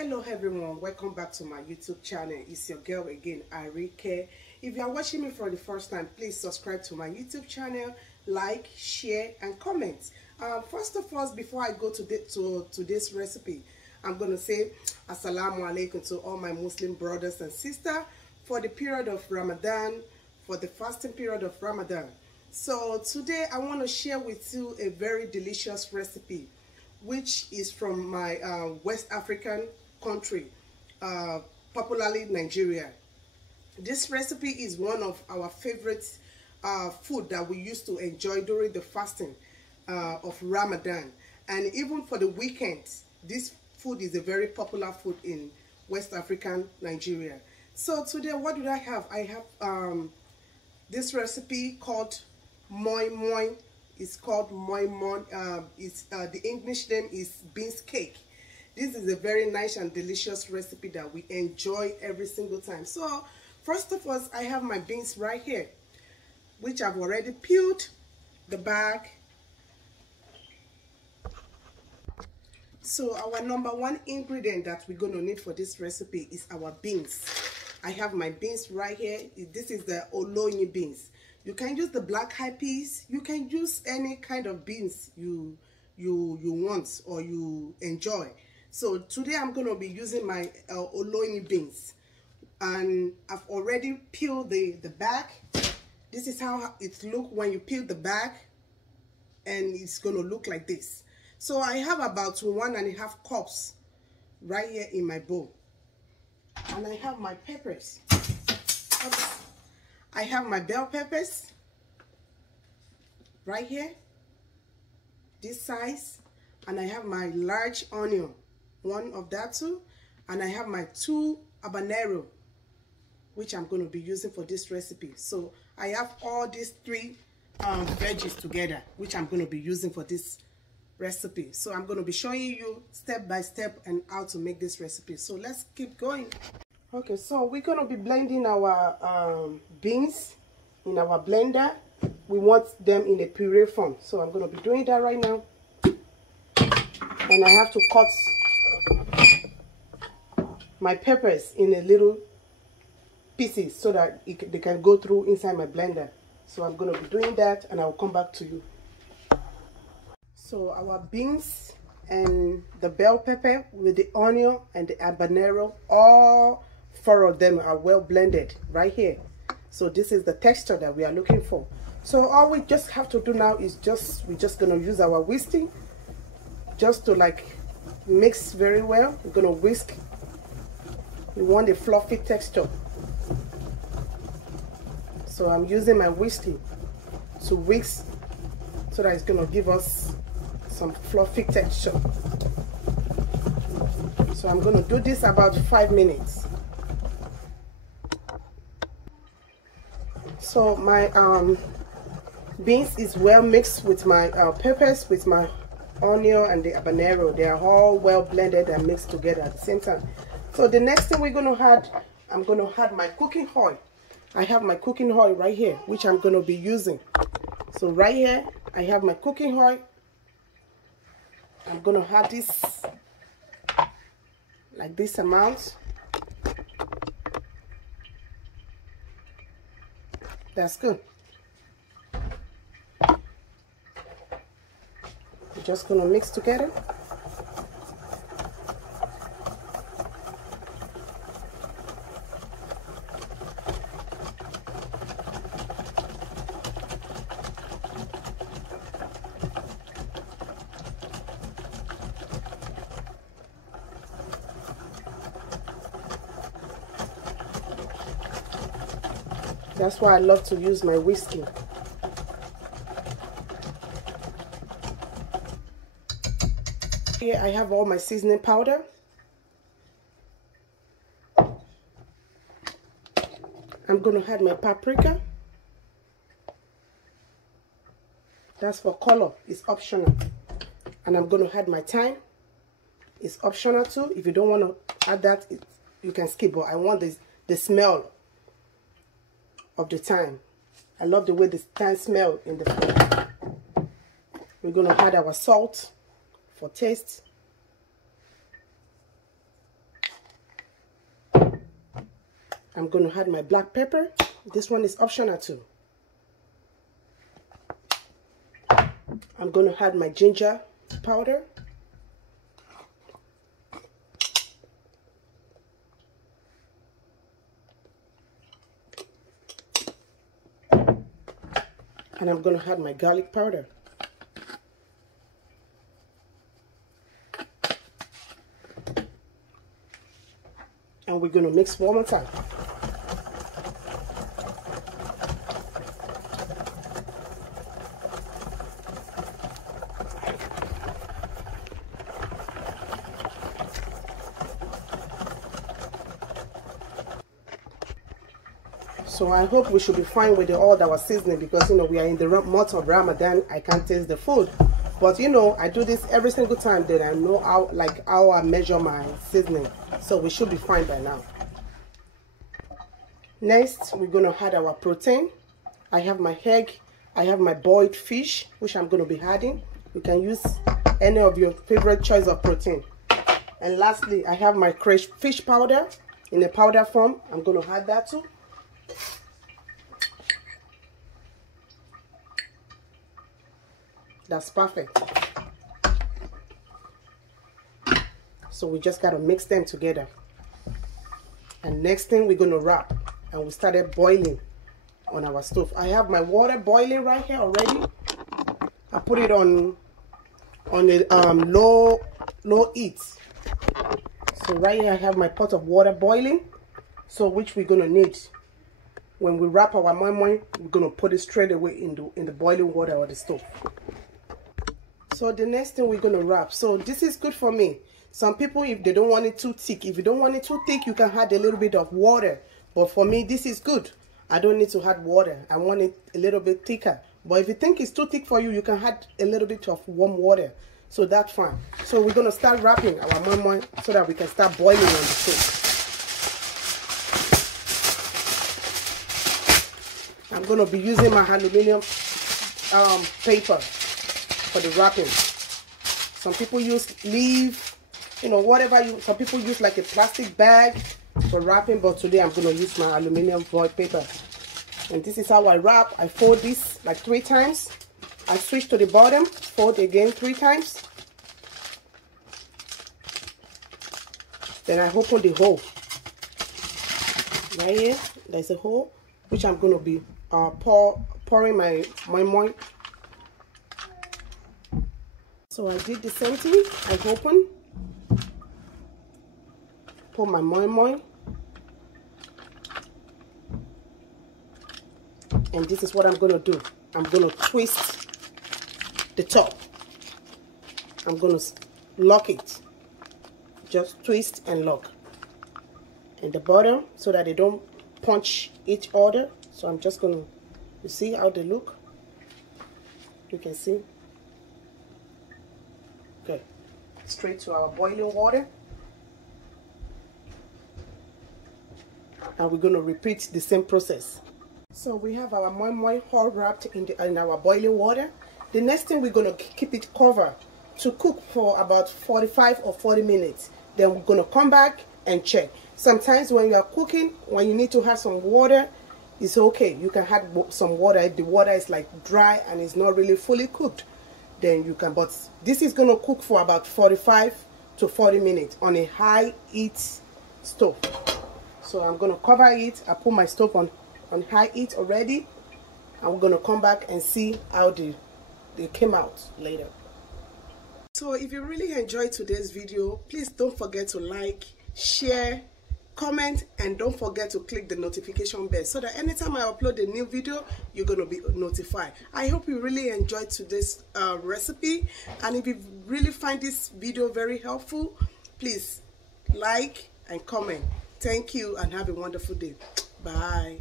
Hello everyone, welcome back to my YouTube channel. It's your girl again, Arike. If you are watching me for the first time, please subscribe to my YouTube channel, like, share and comment. First of all, before I go to today's recipe, I'm going to say Assalamu alaikum to all my Muslim brothers and sisters for the period of Ramadan, for the fasting period of Ramadan. So today I want to share with you a very delicious recipe, which is from my West African country, popularly Nigeria. This recipe is one of our favorite food that we used to enjoy during the fasting of Ramadan, and even for the weekend. This food is a very popular food in West African Nigeria. So today, what do I have? I have this recipe called Moin-moin. It's called Moin-moin. The English name is beans cake. This is a very nice and delicious recipe that we enjoy every single time. So first of all, I have my beans right here, which I've already peeled the bag. So our number one ingredient that we're going to need for this recipe is our beans. I have my beans right here. This is the Oloyin beans. You can use the black eyed peas. You can use any kind of beans you want or you enjoy. So today I'm going to be using my Oloyin beans, and I've already peeled the back. This is how it looks when you peel the back, and it's going to look like this. So I have about 1.5 cups right here in my bowl, and I have my peppers. Oops. I have my bell peppers right here, this size, and I have my large onion, one of that too, and I have my 2 Harbanero, which I'm going to be using for this recipe. So I have all these 3 veggies together, which I'm going to be using for this recipe. So I'm going to be showing you step by step and how to make this recipe. So let's keep going. Okay, so we're going to be blending our beans in our blender. We want them in a puree form, so I'm going to be doing that right now. And I have to cut my peppers in a little pieces so that they can go through inside my blender. So I'm going to be doing that, and I'll come back to you. So our beans and the bell pepper with the onion and the habanero, all 4 of them are well blended right here. So this is the texture that we are looking for. So all we just have to do now is we're just going to use our whisking just to like mix very well. We're going to whisk. We want a fluffy texture. So I'm using my whisking to whisk so that it's going to give us some fluffy texture. So I'm going to do this about 5 minutes. So my beans is well mixed with my peppers, with my onion and the habanero. They are all well blended and mixed together at the same time. So the next thing we're going to add, I'm going to add my cooking oil. I have my cooking oil right here, which I'm going to be using. So right here, I have my cooking oil. I'm going to add this, like this amount. That's good. We're just going to mix together. That's why I love to use my whisking. Here I have all my seasoning powder. I'm going to add my paprika. That's for color. It's optional. And I'm going to add my thyme. It's optional too. If you don't want to add that, you can skip. But I want the smell of the thyme. I love the way the thyme smells in the food. We're going to add our salt for taste. I'm going to add my black pepper. This one is optional too. I'm going to add my ginger powder. And I'm going to add my garlic powder. And we're going to mix one more time. So I hope we should be fine with all our seasoning, because we are in the month of Ramadan. I can't taste the food, but I do this every single time that I know how I measure my seasoning. So we should be fine by now. Next, we're going to add our protein. I have my egg, I have my boiled fish, which I'm going to be adding. You can use any of your favorite choice of protein. And lastly, I have my crushed fish powder in a powder form. I'm going to add that too. That's perfect. So we just got to mix them together. And next thing, we're going to wrap. And we started boiling on our stove. I have my water boiling right here already. I put it on the low heat. So right here I have my pot of water boiling. So which we're going to need. When we wrap our moin-moin, we're going to put it straight away in the boiling water or the stove. So the next thing we're going to wrap. So this is good for me. Some people, if they don't want it too thick, if you don't want it too thick, you can add a little bit of water. But for me, this is good. I don't need to add water. I want it a little bit thicker. But if you think it's too thick for you, you can add a little bit of warm water. So that's fine. So we're going to start wrapping our moin-moin so that we can start boiling on the stove. I'm going to be using my aluminum paper for the wrapping. Some people use leaf, whatever some people use like a plastic bag for wrapping, but today I'm going to use my aluminum foil paper. And this is how I wrap. I fold this like 3 times. I switch to the bottom, fold again 3 times. Then I open the hole. Right here, there's a hole, which I'm going to be pouring my moin-moin. So I did the same thing. I open, pour my moin-moin. And this is what I'm going to do. I'm going to twist the top. I'm going to lock it. Just twist and lock. And the bottom, so that they don't punch each other. So I'm just going to, you see how they look? You can see. Okay. Straight to our boiling water. And we're going to repeat the same process. So we have our moin-moin all wrapped in our boiling water. The next thing, we're going to keep it covered to cook for about 45 or 40 minutes. Then we're going to come back and check. Sometimes when you are cooking, when you need to have some water, it's okay. You can add some water if the water is like dry and it's not really fully cooked. Then you can, but this is going to cook for about 45 to 40 minutes on a high heat stove. So I'm going to cover it. I put my stove on high heat already, and we're going to come back and see how they came out later. So if you really enjoyed today's video, please don't forget to like, share, comment, and don't forget to click the notification bell so that anytime I upload a new video, you're going to be notified. I hope you really enjoyed today's recipe, and if you really find this video very helpful, please like and comment. Thank you and have a wonderful day. Bye.